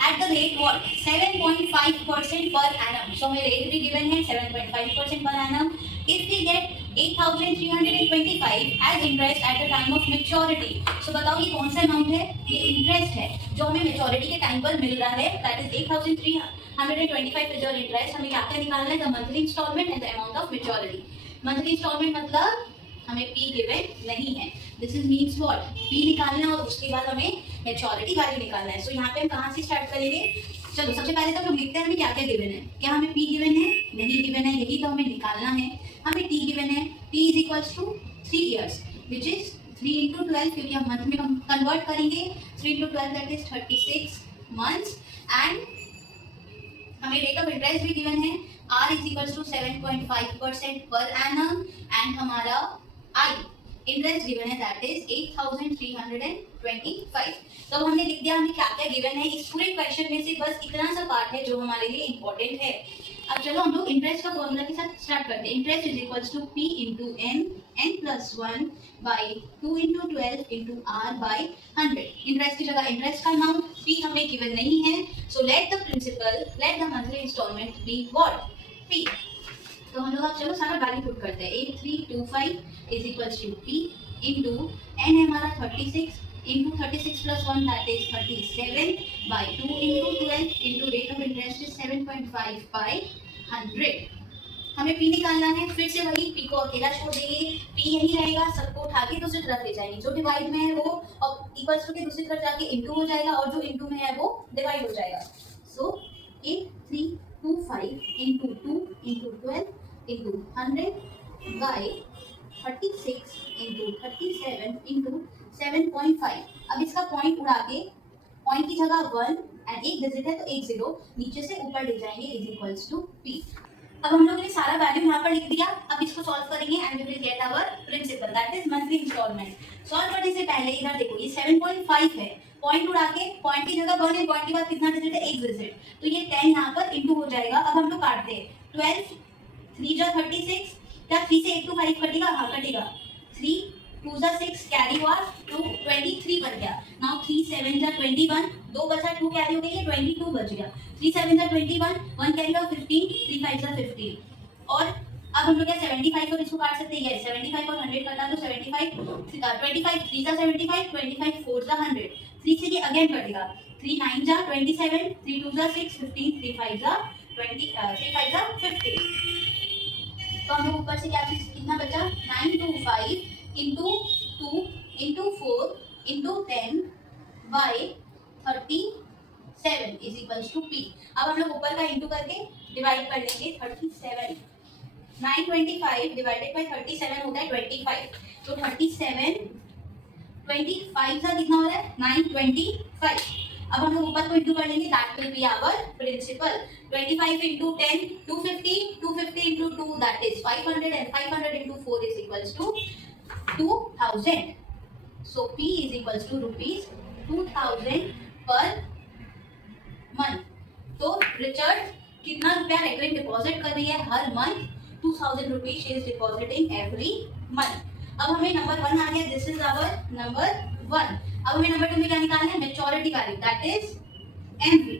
at the rate what 7.5% per annum. So हमें rate भी given है 7.5% per annum. If we get 8,325 as interest at the time of maturity, so बताओ ये कौन सा अमाउंट है? ये इंटरेस्ट है जो हमें मेच्योरिटी के टाइम पर मिल रहा है, that is 8,325 is your interest. हमें क्या क्या निकालना है? The monthly installment and the amount of maturity. Monthly installment मतलब हमें पी गिवन नहीं है, this is means what, P निकालना है और उसके बाद हमें मेच्योरिटी वैल्यू निकालना है। सो यहाँ पे हम कहाँ से स्टार्ट करेंगे? चलो सबसे पहले तो हम लिखते हैं हमें क्या क्या गिवन है। क्या हमें पी गिवन है? नहीं गिवन है, यही तो हमें निकालना है। हमें टी गिवन है, T is equals to 3 years which is 3 into 12, क्योंकि हम मंथ में हम कन्वर्ट करेंगे। 3 into 12 that is 36 months and हमें रेट ऑफ इंटरेस्ट भी गिवन है, r is equals to 7.5% per annum and हमारा I इंटरेस्ट गिवन है दैट इज 8,325। तो हमने लिख दिया हमें क्या क्या गिवन है। इस पूरे क्वेश्चन में से बस इतना सा पार्ट है जो हमारे लिए इंपॉर्टेंट है। अब चलो हम लोग इंटरेस्ट का फॉर्मूला के साथ स्टार्ट करते हैं। Interest is equals to p into n n+1 by 2 into 12 into r by 100। Interest की जगह इंटरेस्ट का अमाउंट, p हमें गिवन नहीं है, so let the principal, let the monthly installment be what? p। तो हम लोग अब चलो सारा वैल्यू पुट करते हैं। 8325 is equals to p into n है हमारा 36 into 36 plus 1 that is 37 by 2 into 12 into rate of interest is 7.5 by 100। हमें p निकालना है। फिर से वही p को अकेला छोड़ देंगे, p यही रहेगा, सबको उठा के दूसरी तरफ ले जाएंगे। जो डिवाइड में है वो इक्वल्स टू के दूसरी तरफ जाके इनटू हो जाएगा और जो इनटू में है वो डिवाइड हो जाएगा। सो 8325 into 2 into 12 into 100 by 36 into 37 into 7.5। अब इसका पॉइंट उड़ा के, पॉइंट की जगह 1 एंड एक डिजिट है तो एक जीरो नीचे से ऊपर ले जाएंगे इज इक्वल्स टू p। अब हम लोगों ने सारा वैल्यू यहाँ पर लिख दिया। अब इसको सॉल्व करेंगे and we will get our principal that is monthly installment. Solve करने से पहले इधर देखो ये 7.5 है, पॉइंट उड़ा के पॉइंट की जगह 1 है, पॉइंट के बाद कितना डिजिट है? एक डिजिट, तो ये 10 यहाँ पर इंटू हो जाएगा। अब हम लोग काटते हैं 12 3 जा 36, क्या 3 से 8 to 5 कटेगा? हाँ कटेगा। 3 2 जा 6 कैरी हुआ 2 23 बन गया। नाउ 3 7 जा 21, 2 बचा 2 कैरी हो गई है 22 बच गया। 3 7 जा 21, 1 कैरी हुआ 15, 3 5 जा 15। और अब हम लोग क्या 75 और इसको काट सकते हैं? यस 75 और 100 काटा तो 75 25 3 जा 75, 25 4 जा 100, 3 से ये अगेन कटेगा। 3 9 जा 27, 3 2 जा 6 15, 3 5 जा 20 3 5 जा 50। तो हम लोग ऊपर से क्या चीज कितना बचा? 925 into 2 into 4 into 10 by 37 is equals to p। अब हम लोग ऊपर का इंटू करके डिवाइड कर लेंगे। 37 925 डिवाइडेड बाई 37 होता है 25, तो 37 25 का कितना हो रहा है? 925। अब हम लोग ऊपर को इंटू कर लेंगे, that will be our principal. 25 into 10 250, 250 into 2 that is 500 and 500 into 4 is equals to 2000। So p is equals to rupees 2000 per month. तो रिचर्ड कितना रुपया रेकरिंग डिपॉजिट कर रही है हर month? 2000 rupees she is depositing every month. अब हमें नंबर 1 आ गया, दिस इज आवर नंबर 1। अब हमें नंबर 2 में क्या निकालना है? Maturity value that is MV.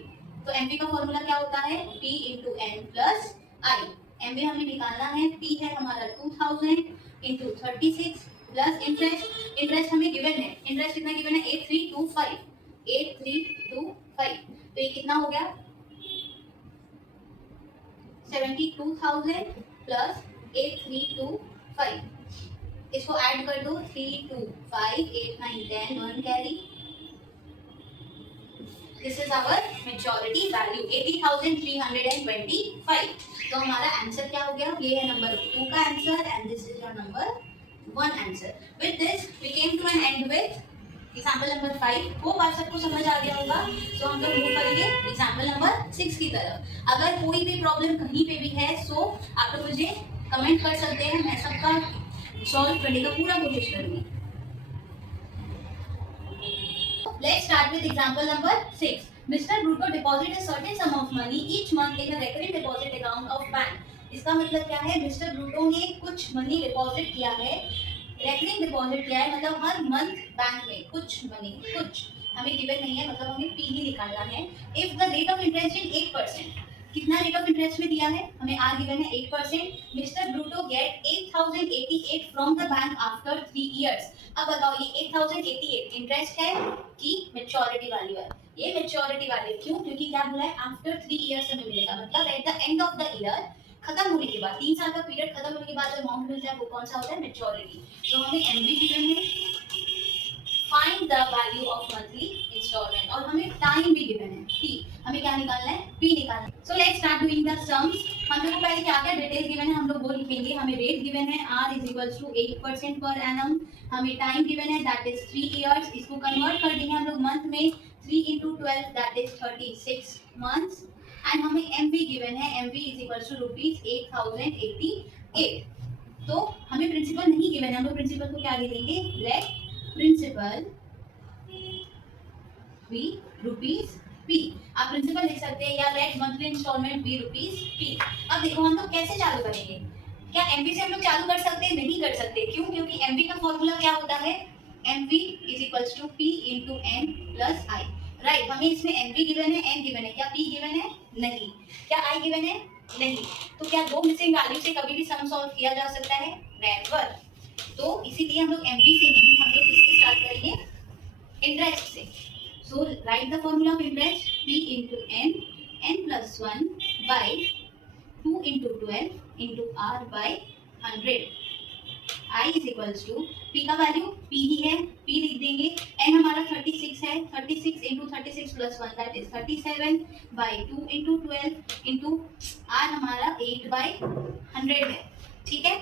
तो एमवी का फॉर्मूला क्या होता है? p into n plus I. MV हमें निकालना है, p है हमारा 2000 इंटू 36 प्लस इंटरेस्ट। इंटरेस्ट हमें गिवन है, इंटरेस्ट कितना गिवन है? 8325 8325। तो ये कितना हो गया? 72,000 प्लस 8325। इसको ऐड कर दो 3 2 5 8 9 10 1 carry. This is our maturity value 80,325। तो हमारा आंसर क्या हो गया? ये है नंबर 2 का answer and this is your number 1 answer. With this we came to an end with example number 5। Hope आप सबको समझ आ गया होगा। सो हम लोग मूव करेंगे एग्जाम्पल नंबर 6 की तरफ। अगर कोई भी प्रॉब्लम कहीं पे भी है सो आप लोग मुझे कमेंट कर सकते हैं, मैं सबका सॉल्व करने का पूरा कोशिश करूंगी। Let's start with example number 6. Mr. Bruto deposited a certain sum of money each month in a recurring deposit account of bank. इसका मतलब क्या है, मिस्टर ब्रूटो ने कुछ मनी डिपॉजिट किया है, रेकरिंग डिपॉजिट किया है, मतलब हर मंथ बैंक में कुछ मनी, कुछ हमें गिवन नहीं है, मतलब हमें पी ही निकालना है। If the rate of interest is 8%, कितना रेट ऑफ इंटरेस्ट में दिया है हमें, आर गिवन है 8%। Mister Bruto get 8088 from the bank after 3 years. अब बताओ ये 8088 इंटरेस्ट है कि मैच्योरिटी वैल्यू है, ये मैच्योरिटी वैल्यू, क्यों, क्योंकि क्या बोला है आफ्टर 3 इयर्स हमें मिलेगा, मतलब at the end of the year, खत्म होने के बाद, 3 साल का पीरियड खत्म होने के बाद जो अमाउंट मिलता है वो कौन सा होता है, मैच्योरिटी। तो हमें एमवी गिवन है, find the value of monthly installment, और हमें टाइम भी गिवन है, टी, हमें क्या निकालना है, पी निकालना है। So let's start doing the sums. हम लोग को पहले क्या क्या डिटेल गिवन है हम लोग वो लिखेंगे। हमें रेट गिवन है r is equals to 8% per annum, हमें टाइम गिवन है दैट इज 3 इयर्स, इसको कन्वर्ट कर देंगे हम लोग मंथ में, 3 into 12 that is 36 months, and हमें एमवी गिवन है, MV is equals to rupees 8088। तो हमें प्रिंसिपल नहीं गिवन है, हम लोग प्रिंसिपल को क्या दे देंगे, let principal be rupees P. आप प्रिंसिपल लिख सकते हैं या let monthly installment be rupees P. अब देखो हम लोग कैसे चालू करेंगे, क्या एमवी से हम लोग चालू कर सकते हैं, नहीं कर सकते, क्यों, क्योंकि एमवी का फॉर्मूला क्या होता है, MV is equals to P into N plus I, right. हमें इसमें एमवी गिवन है, एन गिवन है, क्या पी गिवन है, नहीं, क्या आई गिवन है, नहीं। तो क्या दो मिसिंग वैल्यू से कभी भी सम सॉल्व किया जा सकता है, नेवर। तो इसीलिए हम लोग एमवी से नहीं, हम लोग किससे स्टार्ट करेंगे, इंटरेस्ट से। So write the formula of interest, P into n, n plus 1 by 2 into 12 into r by 100. I is equals to P का वैल्यू P ही है, P लिख देंगे, n हमारा 36 है, 36 into 36 plus 1 that is 37 by 2 into 12 into r हमारा 8 by 100 है, ठीक है।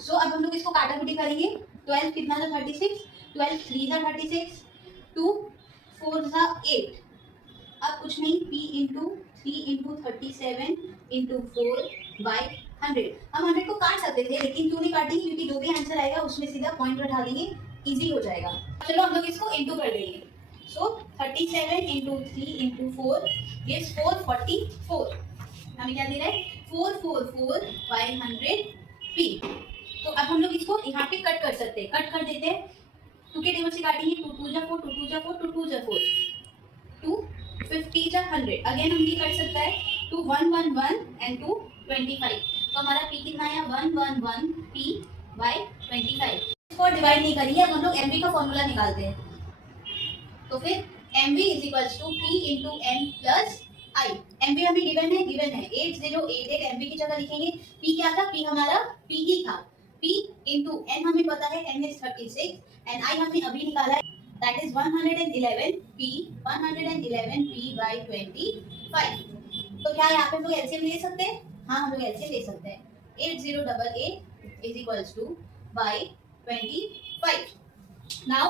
So अब हम लोग इसको काटा कुटी करेंगे, 12 कितना था 36, 12 3 था 36, 2 4 था 8, अब कुछ नहीं, p into 3 into 37 into 4 by 100। हम 100 को काट सकते थे लेकिन क्यों नहीं काटेंगे, क्योंकि जो भी आंसर आएगा उसमें सीधा पॉइंट उठा देंगे, इजी हो जाएगा। चलो हम लोग इसको इंटू कर देंगे। सो 37 इंटू 3 इंटू 4 गिव्स 444, हमें क्या दे रहा है, 444 बाई 100 p। तो अब हम लोग इसको यहाँ पे कट कर सकते हैं, कट कर देते हैं, 2 के टेबल से काटेंगे, 2 2 जा 4, 2 2 जा 4, 2 2 जा 4, 2 50 जा 100, अगेन हम ये कर सकता है 2 1 1 1 एंड 2 25। तो हमारा p कितना आया, 111 p बाय 25। इसको डिवाइड नहीं करिए, अब हम लोग mv का फॉर्मूला निकालते हैं। तो फिर mv is equals to p into n plus i। mv हमें गिवन है 8088, mv की जगह लिखेंगे, p क्या था, p हमारा p ही था, p इंटू n हमें पता है n इज 36 एंड i हमने अभी निकाला है that is 111 p, 111 p by 25। तो क्या यहाँ पे हम लोग एलसीएम ले सकते हैं, हाँ हम लोग एलसीएम ले सकते हैं, 8088 is equals to by 25। now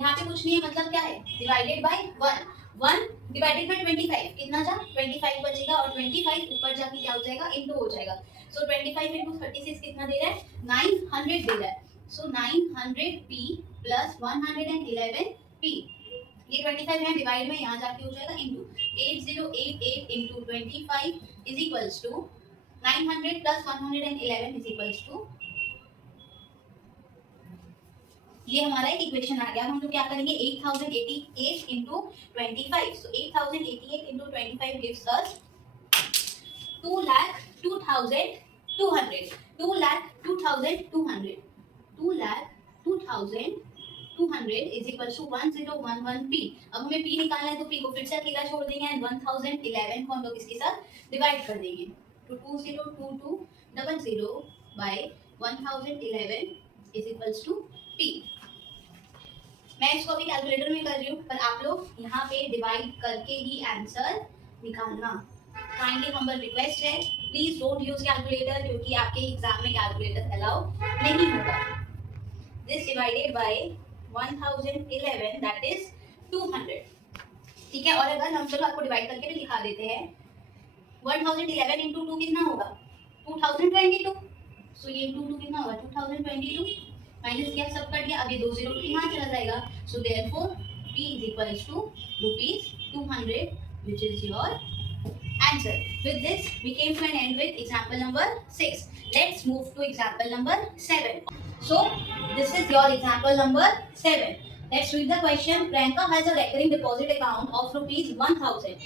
यहाँ पे कुछ नहीं है, मतलब क्या है, डिवाइडेड बाय 1, 1 डिवाइडेड बाय 25 कितना जा, 25 बचेगा, और 25 ऊपर जाके क्या हो जाएगा, इनटू हो जाएगा। सो 25 into 36 कितना दे रहा है, 900 दे रहा है। सो 900p प्लस 111p, ये 25 है डिवाइड में यहाँ जाके हो जाएगा into 8088 into 25 is equals to 900 plus 111 is equals to, ये हमारा एक इक्वेशन आ गया। हम लोग क्या करेंगे, 8088 into 25, so 8088 into 25 gives us 2,02,200, 2,02,200, 2,02,200 is equals to 1011p। अब हमें p निकालना है तो p को फिर से अकेला छोड़ देंगे एंड 1011 को हम लोग इसके साथ डिवाइड कर देंगे, तो 202200 by 1011 is equals to p। मैं इसको अभी कैलकुलेटर में कर रही हूँ, पर आप लोग यहाँ पे डिवाइड करके ही आंसर निकालना। काइंडली हम्बल रिक्वेस्ट है, प्लीज डोंट यूज कैलकुलेटर, क्योंकि आपके एग्जाम में कैलकुलेटर अलाउ नहीं होगा। This divided by 1011 that is 200, ठीक है। और अगर हम चलो आपको डिवाइड करके भी दिखा देते हैं, 1011 इंटू 2 कितना होगा, 2022। सो ये इंटू 2 कितना होगा, 2022, माइनस किया सब कट गया, अब ये 2 0 यहाँ चला जाएगा। So therefore p is equals to rupees 200 which is your answer. With this, we came to an end with example number 6. Let's move to example number 7. So, this is your example number 7. Let's read the question. Priyanka has a recurring deposit account of rupees 1000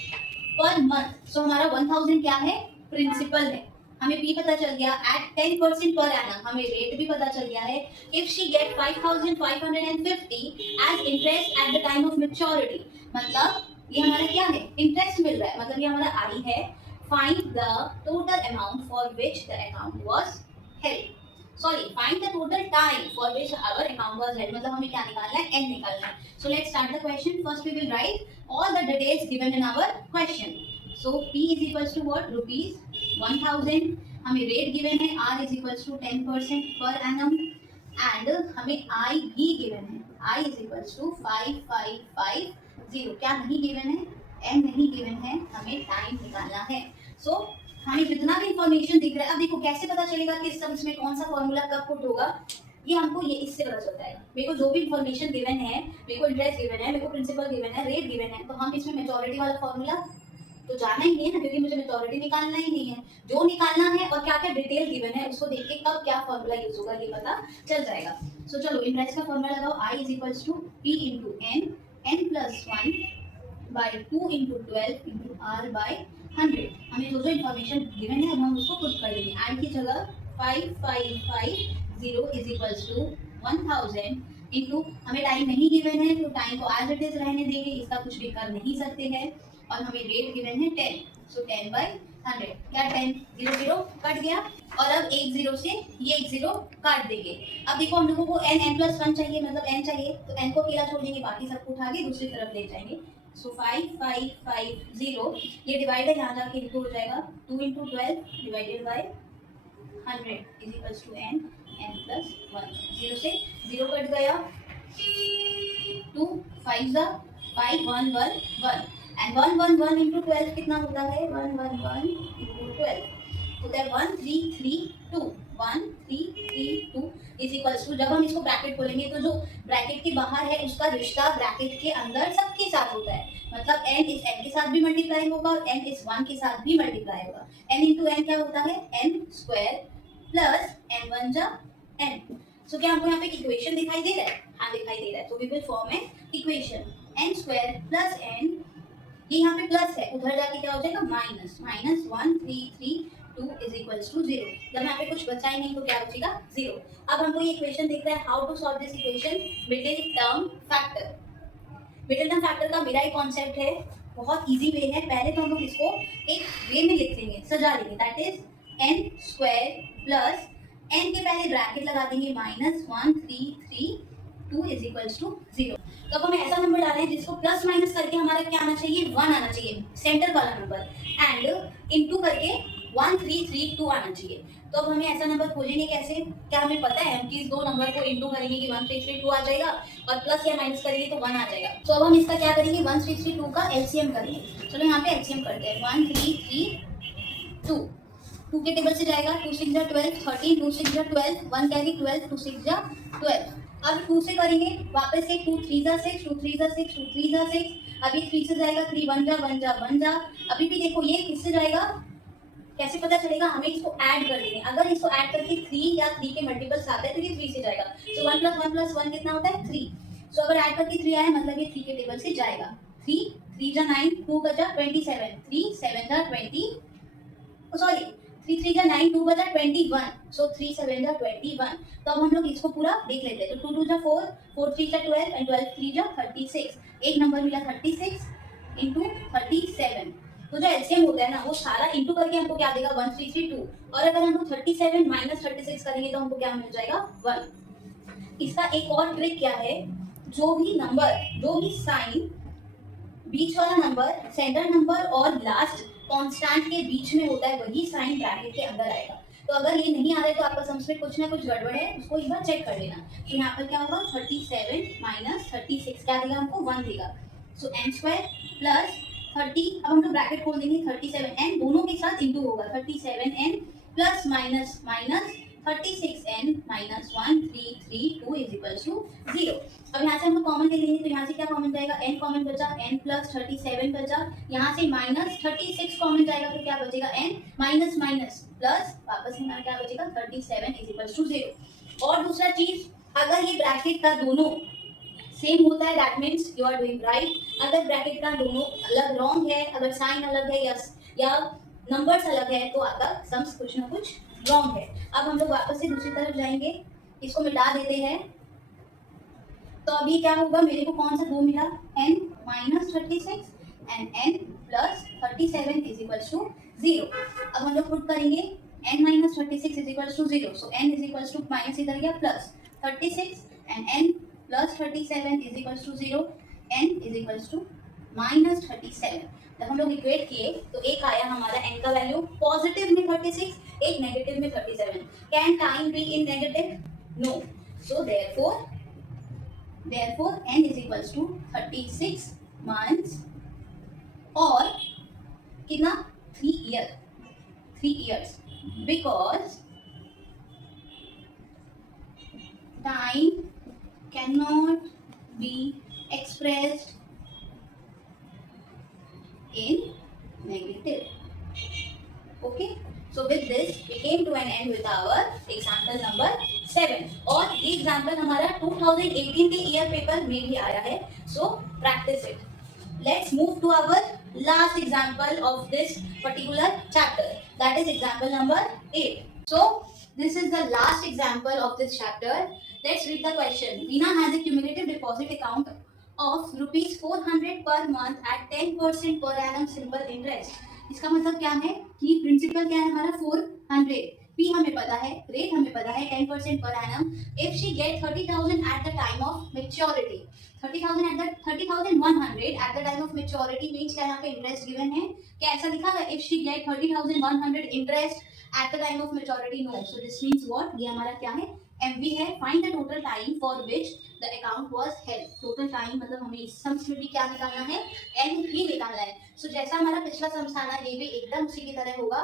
per month. So, हमारा 1000 क्या है? Principal है. हमें P पता चल गया. At 10% per annum हमें rate भी पता चल गया है. If she get 5550 as interest at the time of maturity, मतलब ये हमारा क्या है? इंटरेस्ट मिल रहा है, मतलब ये हमारा आई है. Find the total amount for which the account was held. Sorry, find the total time for which our account was held. मतलब हमें क्या निकालना है? एन निकालना है. So let's start the question. First we will write all the details given in our question. So P is equals to what? Rupees 1000. हमें रेट गिवन है R is equals to 10% per annum and हमें I भी गिवन है. I is equals to 5550. क्या नहीं गिवन है? एन नहीं गिवन है. हमें टाइम निकालना है. सो हमें जितना भी इंफॉर्मेशन दिख रहा है, अब देखो कैसे पता चलेगा कि इस सब में कौन सा फॉर्मूला कब पुट होगा. ये हमको ये इससे पता चलता है. मेरे को जो भी इंफॉर्मेशन गिवन है, मेरे को इंटरेस्ट गिवन है, मेरे को प्रिंसिपल गिवन है, रेट गिवन है, तो हम इसमें मेजॉरिटी वाला फॉर्मूला तो जाना ही नहीं है ना, क्योंकि मुझे मेजॉरिटी निकालना ही नहीं है. जो निकालना है और क्या क्या डिटेल गिवन है उसको देख के कब क्या फॉर्मूला यूज होगा ये पता चल जाएगा. सो चलो इंटरेस्ट का फॉर्मूला लगाओ. I is equals to P into N, n plus 1 by 2 into 12 into r by 100. हमें जो जो इन्फॉर्मेशन गिवन है अब हम उसको पुट कर देंगे. i की जगह 5550 is equals to 1000 into हमें टाइम नहीं गिवन है तो टाइम को एज इट इज रहने देंगे, इसका कुछ भी कर नहीं सकते हैं. और हमें रेट गिवन है 10, सो 10 by 100. क्या 10 0 0 कट गया और अब एक जीरो से ये एक जीरो काट देंगे. अब देखो हम लोगों को n plus 1 चाहिए, मतलब n चाहिए, तो n को अकेला छोड़ देंगे, बाकी सबको उठा के दूसरी तरफ ले जाएंगे. सो 5550 ये डिवाइड है, यहाँ जाके इनको हो जाएगा 2 into 12 divided by 100 is equals to n plus 1. 0 से 0 कट गया. 2 5 5 1 1 1 एंड 1 1 1 into 12 कितना होता है? 1 1 1 into 12 होता है 1332. 1332 इज इक्वल्स टू, जब हम इसको ब्रैकेट खोलेंगे तो जो ब्रैकेट के बाहर है उसका रिश्ता ब्रैकेट के अंदर सबके साथ होता है. मतलब n इस n के साथ भी मल्टीप्लाई होगा और n इस 1 के साथ भी मल्टीप्लाई होगा. n into n क्या होता है? n स्क्वायर प्लस n 1 जा n. सो क्या हमको यहाँ पे इक्वेशन दिखाई दे रहा है? हाँ दिखाई दे रहा है. तो we will form an equation. n square plus n, ये यहाँ पे प्लस है, उधर जाके क्या हो जाएगा? Minus. Minus 1332 is equals to 0. जब यहाँ पे कुछ बचा ही नहीं तो क्या बचेगा? 0. अब हमको ये इक्वेशन दिख रहा है. How to solve this equation? Middle term factor. Middle term factor का मेरा एक कॉन्सेप्ट है, बहुत इजी वे है. पहले तो हम लोग इसको एक वे में लिख लेंगे, सजा लेंगे. That is n square plus n के पहले ब्रैकेट लगा देंगे माइनस 1332 इज इक्वल्स टू 0. तो अब हमें ऐसा नंबर डालना है जिसको प्लस माइनस करके हमारा क्या आना चाहिए? 1 आना चाहिए, सेंटर वाला नंबर, एंड इनटू करके 1332 आना चाहिए. तो अब हमें ऐसा नंबर खोजेंगे कैसे? क्या हमें पता है हम कि इस दो नंबर को इनटू करेंगे कि 1332 आ जाएगा और प्लस या माइनस करेंगे तो 1 आ जाएगा. तो अब हम इसका क्या करेंगे? 1332 का एलसीएम करेंगे. चलो यहाँ पे एलसीएम करते हैं. 1332 2 के टेबल से जाएगा. 2 6 जा 12, 13 2 6 जा 12, 1 कैरी 12, 2 6 जा 12. अब 2 से करेंगे वापस से. 2 3 जा 6, 2 3 जा 6, 2 3 जा 6. अभी 3 से जाएगा 3 1 जा 1 जा 1 जा. अभी भी देखो ये किससे जाएगा? कैसे पता चलेगा? हमें इसको ऐड कर देंगे. अगर इसको ऐड करके 3 या 3 के मल्टीपल्स आते हैं तो ये 3 से जाएगा. सो 1 + 1 कितना होता है? 3. सो अगर ऐड करके 3 आया मतलब ये 3 के टेबल से जाएगा. 3 3 जा 9, 2 बचा 27, 3 7 जा 20, सॉरी 3 3 जा 9, 2 बचा 21, सो 3 7 जा 21. तो अब हम लोग इसको पूरा देख लेते हैं. तो 2 2 जा 4, 4 3 जा 12 एंड 12 3 जा 36. एक नंबर मिला 36 into 37. तो जो एलसीएम होता है ना वो सारा इंटू करके हमको क्या देगा? 1332. और अगर हम लोग 37 माइनस 36 करेंगे तो हमको क्या मिल जाएगा? 1. इसका एक और ट्रिक क्या है? जो भी नंबर, जो भी साइन बीच वाला नंबर, सेंटर नंबर और लास्ट कांस्टेंट के बीच में होता है वही साइन ब्रैकेट के अंदर आएगा. तो अगर ये नहीं आ रहा है तो आपका समझ में कुछ ना कुछ गड़बड़ है, उसको एक बार चेक कर लेना. तो यहाँ पर क्या होगा? 37 माइनस 36 क्या देगा हमको? 1 देगा. सो n स्क्वायर प्लस 30, अब हम लोग ब्रैकेट खोल देंगे. 37n दोनों के साथ इंटू होगा. 37n plus minus minus 36n minus 1332 is equals to 0. अब यहाँ से हम लोग कॉमन ले लेंगे, तो यहाँ से क्या कॉमन जाएगा, n कॉमन बचा, n प्लस 37 बचा, यहाँ से माइनस 36 कॉमन जाएगा, तो क्या बचेगा, n माइनस माइनस प्लस, वापस हमारा क्या बचेगा, 37 इज इक्वल्स टू 0. और दूसरा चीज, अगर ये ब्रैकेट का दोनों सेम होता है that means you are doing right. अगर ब्रैकेट का दोनों अलग रॉन्ग है, अगर साइन अलग है या नंबर्स अलग है, तो आपका सम्स कुछ ना कुछ रॉन्ग है. अब हम लोग वापस से दूसरी तरफ जाएंगे, इसको मिटा देते हैं. तो अभी क्या होगा, मेरे को कौन सा दो मिला, n minus 36 and n plus 37 is equals to 0. अब हम लोग पुट करेंगे n minus 36 is equals to 0. So n is equals to minus इधर गया plus 36 and n plus 37 is equals to 0. n is equals to minus 37. जब हम लोग इक्वेट किए तो एक आया हमारा n का वैल्यू पॉजिटिव में 36, एक नेगेटिव में 37. Can time be in negative? No. So therefore n is equals to 36 months और कितना, 3 years because time cannot be expressed in negative. Okay, so with this we came to an end with our example number 7. और ये एग्जाम्पल हमारा 2018 के ईयर पेपर में भी आया है, so practice it. Let's move to our last example of this particular chapter, that is example number 8. So this is the last example of this chapter. Let's read the question. Veena has a cumulative deposit account of rupees 400 per month at 10% per annum simple interest. इसका मतलब क्या है कि प्रिंसिपल क्या है हमारा 400, P हमें पता है, रेट हमें पता है 10% per annum. If she get 30,000 at the time of maturity, 30,100 at the time of maturity means क्या यहाँ पे इंटरेस्ट गिवन है, क्या ऐसा लिखा है if she get 30,100 interest at the time of maturity? No. So this means what, ये हमारा क्या है, MV है. Find the total time for which the account was held. Total time मतलब हमें इस सम्स में भी क्या निकालना है, N ही निकालना है. So जैसा हमारा पिछला सम्स था ना, ये भी एकदम उसी की तरह होगा,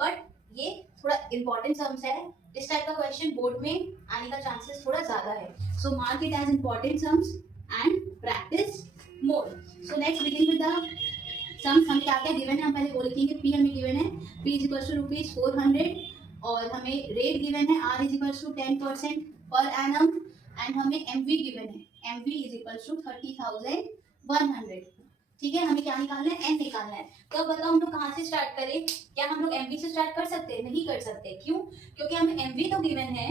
बट ये थोड़ा इंपॉर्टेंट सम्स है. इस टाइप का क्वेश्चन बोर्ड में आने का चांसेस थोड़ा ज्यादा है. So mark it as important sums and practice more. So let's begin with the sums. हमें क्या क्या गिवन है, हम पहले वो लिखेंगे. पी हमें गिवन है, P is equals to rupees 400 और हमें रेट गिवन है R is equals to 10% per annum and हमें एमवी गिवन है, एमवी इज इक्वल्स टू 30,100. ठीक है, हमें क्या निकालना है, एन निकालना है. तो अब बताओ हम लोग कहाँ से स्टार्ट करें. क्या हम लोग एमवी से स्टार्ट कर सकते हैं? नहीं कर सकते. क्यों? क्योंकि हमें एमवी तो गिवन है,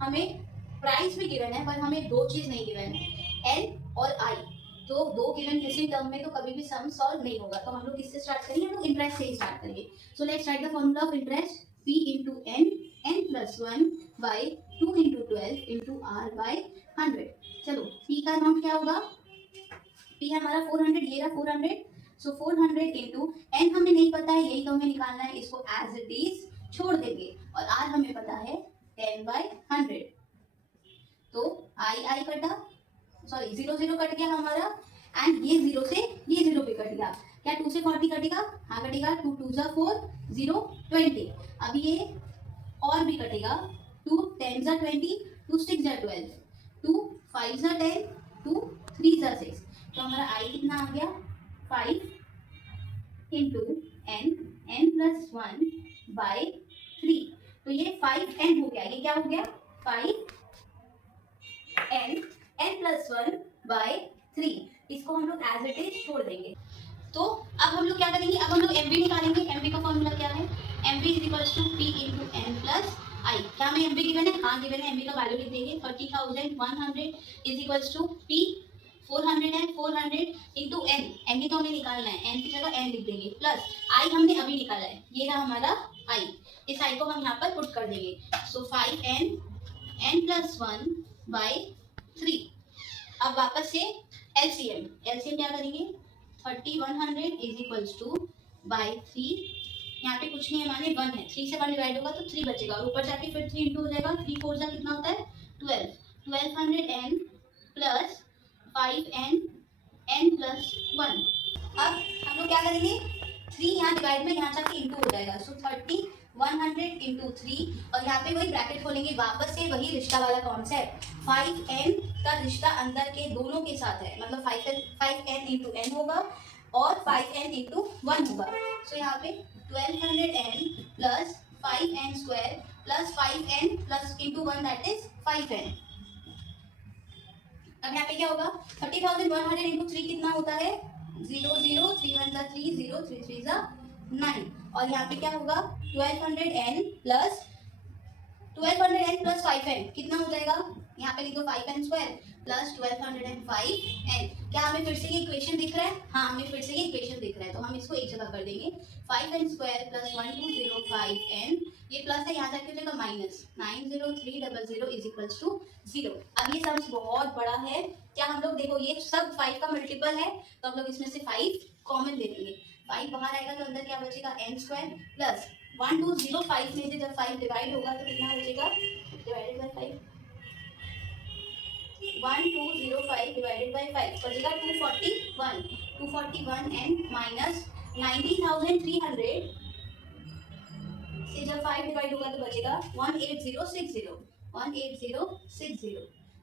हमें प्राइस भी गिवन है, पर हमें दो चीज नहीं गिवन है, एन और आई. तो दो गिवन किसी टर्म में तो कभी भी सम सॉल्व नहीं होगा. तो हम लोग किससे स्टार्ट करेंगे, हम लोग इंटरेस्ट से ही स्टार्ट करेंगे. So let's write the formula of interest. P into n, n plus 1 by 2 into 12 into r by 100. चलो P का अमाउंट क्या होगा, P हमारा 400, ये रहा 400. सो 400 into n हमें नहीं पता है, यही तो हमें निकालना है, इसको एज इट इज छोड़ देंगे. और r हमें पता है 10 by 100. तो आई कटा, सॉरी 0 0 कट गया हमारा, एंड ये 0 से ये 0 पे कट गया. क्या 2 से 40 कटेगा? हाँ कटेगा. 2 2 जा 4, 0 20. अब ये और भी कटेगा. 2 10 जा 20, 2 6 जा 12, 2 5 जा 10, 2 3 जा 6. तो हमारा आई कितना आ गया, 5 इंटू n प्लस 1 बाई 3. तो ये 5n हो गया. ये क्या हो गया, 5n प्लस 1 बाई 3. इसको हम लोग एज इट इज छोड़ देंगे. तो अब हम लोग क्या करेंगे, अब हम लोग एमवी निकालेंगे. एमवी का फॉर्मूला क्या है, MV is equals to P into N plus I. क्या हमें एमवी गिवन है? हाँ गिवन है. एमवी का वैल्यू लिख देंगे 30,100 इज इक्वल्स टू पी 400 है, 400 इंटू एन. एन ही तो हमें निकालना है, एन की जगह एन लिख देंगे, प्लस आई हमने अभी निकाला है, ये रहा हमारा आई. इस आई को हम यहाँ पर पुट कर देंगे. सो 5n n प्लस 1 बाई 3. अब वापस से एलसीएम क्या करेंगे, 30,100 इज इक्वल्स टू बाई 3. यहाँ पे कुछ नहीं है, माने 1 है. 3 से 1 डिवाइड होगा तो 3 बचेगा, और ऊपर जाके फिर 3 इंटू हो जाएगा. 3 4 जा कितना होता है, 12. 1200n plus 5n n plus 1. अब हम लोग क्या करेंगे, 3 यहाँ डिवाइड में यहाँ जाके इंटू हो जाएगा. सो 30 100 इंटू 3 और यहाँ पे वही ब्रैकेट खोलेंगे, वापस से वही रिश्ता वाला कॉन्सेप्ट, 5n का रिश्ता अंदर के दोनों के साथ है, मतलब 5n इंटू n होगा और 5n इंटू 1 होगा। सो यहाँ पे 1200n plus 5n square plus 5n plus into 1 that is 5n। अब यहाँ पे क्या होगा, 30,100 इंटू 3 कितना होता है, 0 0 3 1 3 0 3 3 9 और यहाँ पे क्या होगा 1200n प्लस 5n कितना हो जाएगा, यहाँ पे लिख दो 5n स्क्वायर प्लस 1205n। क्या हमें फिर से ये इक्वेशन दिख रहा है, हाँ हमें फिर से ये इक्वेशन दिख रहा है, तो हम इसको एक जगह कर देंगे, 5n स्क्वायर प्लस 1205n, ये प्लस है यहाँ जाके हो जाएगा माइनस 90300 इज इक्वल्स टू 0। अब ये सम्स बहुत बड़ा है, क्या हम लोग देखो ये सब 5 का मल्टीपल है, तो हम लोग इसमें से 5 कॉमन ले लेंगे, 5 बाहर आएगा तो अंदर क्या बचेगा n स्क्वायर प्लस 1205 में से जब 5 डिवाइड होगा तो कितना बचेगा, डिवाइडेड बाय 5, 1205 डिवाइडेड बाय 5 बचेगा 241 एंड माइनस 19,300 से जब 5 डिवाइड होगा तो बचेगा 18060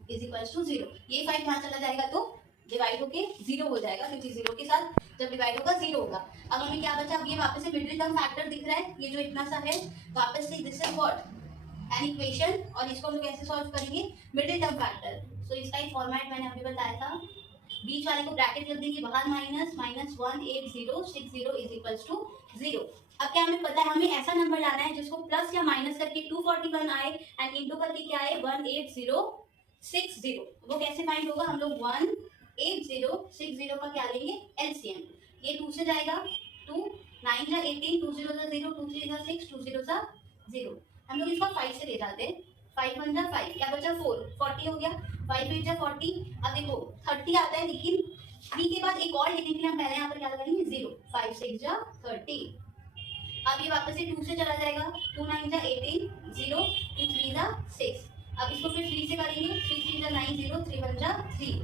इज इक्वल्स टू 0। ये 5 यहाँ चला जाएगा तो डिवाइड होके 0 हो जाएगा, क्योंकि 0 के साथ जब डिवाइड होगा 0 होगा। अब हमें क्या बचा, अब ये वापस से मिडिल टर्म फैक्टर दिख रहा है, ये जो इतना सा है वापस से this is what an equation, और इसको हम लोग कैसे सॉल्व करेंगे, मिडिल टर्म फैक्टर। सो इसका एक फॉर्मेट मैंने अभी बताया था, बीच वाले को ब्रैकेट कर देंगे बाहर, माइनस 18060 इज इक्वल्स टू 0। अब क्या हमें पता है, हमें ऐसा नंबर लाना है जिसको प्लस या माइनस करके 241 आए एंड इंटू करके क्या आए 18060। वो कैसे फाइंड होगा, हम लोग 18060 का क्या लेंगे एलसीएम, ये 2 से जाएगा 2 9 जा 18 2 0 जा 0 2 3 जा 6 2 0 जा 0, हम लोग इसको 5 से ले जाते हैं, 5 1 जा 5 क्या बचा 4 40 हो गया, 5 8 जा 40। अब देखो 30 आता है लेकिन 3 के बाद एक और लिखने के लिए हम पहले यहाँ पर क्या लगाएंगे 0, 5 6 जा 30। अब ये वापस से 2 से चला जाएगा, 2 9 जा 18 0 2 3 जा 6। अब इसको फिर 3 से करेंगे, 3 3 जा 9 0 3 1 जा 3।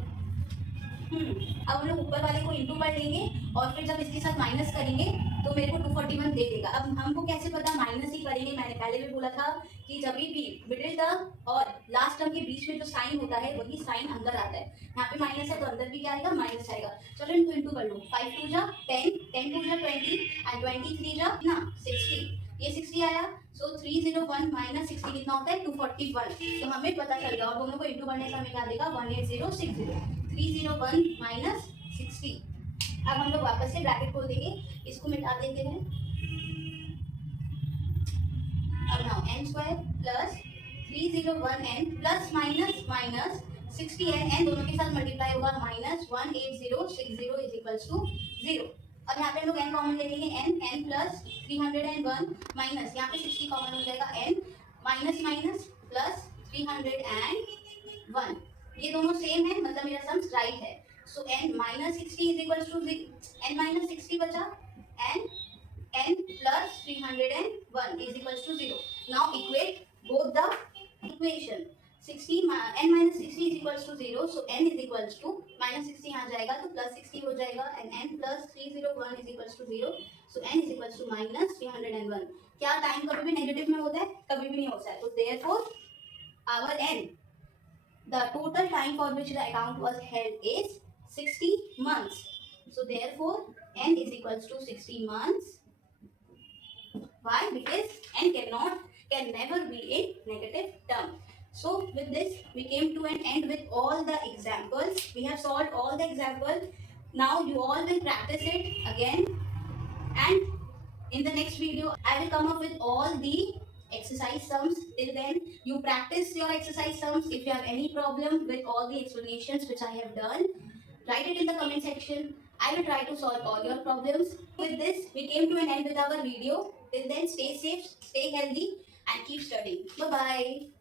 अब हम लोग ऊपर वाले को इंटू कर लेंगे और फिर जब इसके साथ माइनस करेंगे तो मेरे को 241 दे देगा। अब हमको कैसे पता, माइनस ही करेंगे, मैंने पहले भी बोला था कि जब भी मिडिल टर्म और लास्ट टर्म के बीच में जो साइन होता है वही साइन अंदर आता है, यहाँ पे माइनस है तो अंदर भी क्या आएगा माइनस आएगा। चलो इनको इंटू कर लो, 5 2 जा 10 10 2 जा 20 एंड 23 जा ना 60, ये 60 आया। सो 301 माइनस 60 कितना होता है 241, तो हमें पता चल गया, और दोनों को इंटू करने से हमें क्या देगा 18060, 301 माइनस 60। अब हम लोग वापस से ब्रैकेट खोल देंगे, इसको मिटा देते हैं। अब now n square plus 301n plus minus minus 60n दोनों के साथ मल्टीप्लाई होगा, माइनस 18060 इज इक्वल्स टू 0। अब यहाँ पे हम लोग n कॉमन ले लेंगे, n प्लस 301 माइनस यहाँ पे 60 कॉमन हो जाएगा, n माइनस माइनस प्लस 301, ये दोनों सेम है मतलब मेरा सम्स राइट है। So n minus 60 is equals to n minus 60 बचा, n plus 301 is equals to 0। Now equate both the equation, 60 n minus 60 is equals to 0, so n is equals to minus 60 यहाँ जाएगा तो प्लस 60 हो जाएगा and n plus 301 is equals to 0, so n is equals to minus 301। क्या टाइम कभी भी नेगेटिव में होता है, कभी भी नहीं होता है, तो therefore our n the total time for which the account was held is 60 months. So therefore n is equals to 60 months. Why? Because n can never be a negative term. So with this we came to an end with all the examples. We have solved all the examples. Now you all will practice it again, and in the next video I will come up with all the exercise sums. Till then you practice your exercise sums. If you have any problem with all the explanations which I have done, write it in the comment section. I will try to solve all your problems. With this we came to an end with our video. Till then stay safe, stay healthy and keep studying. Bye bye.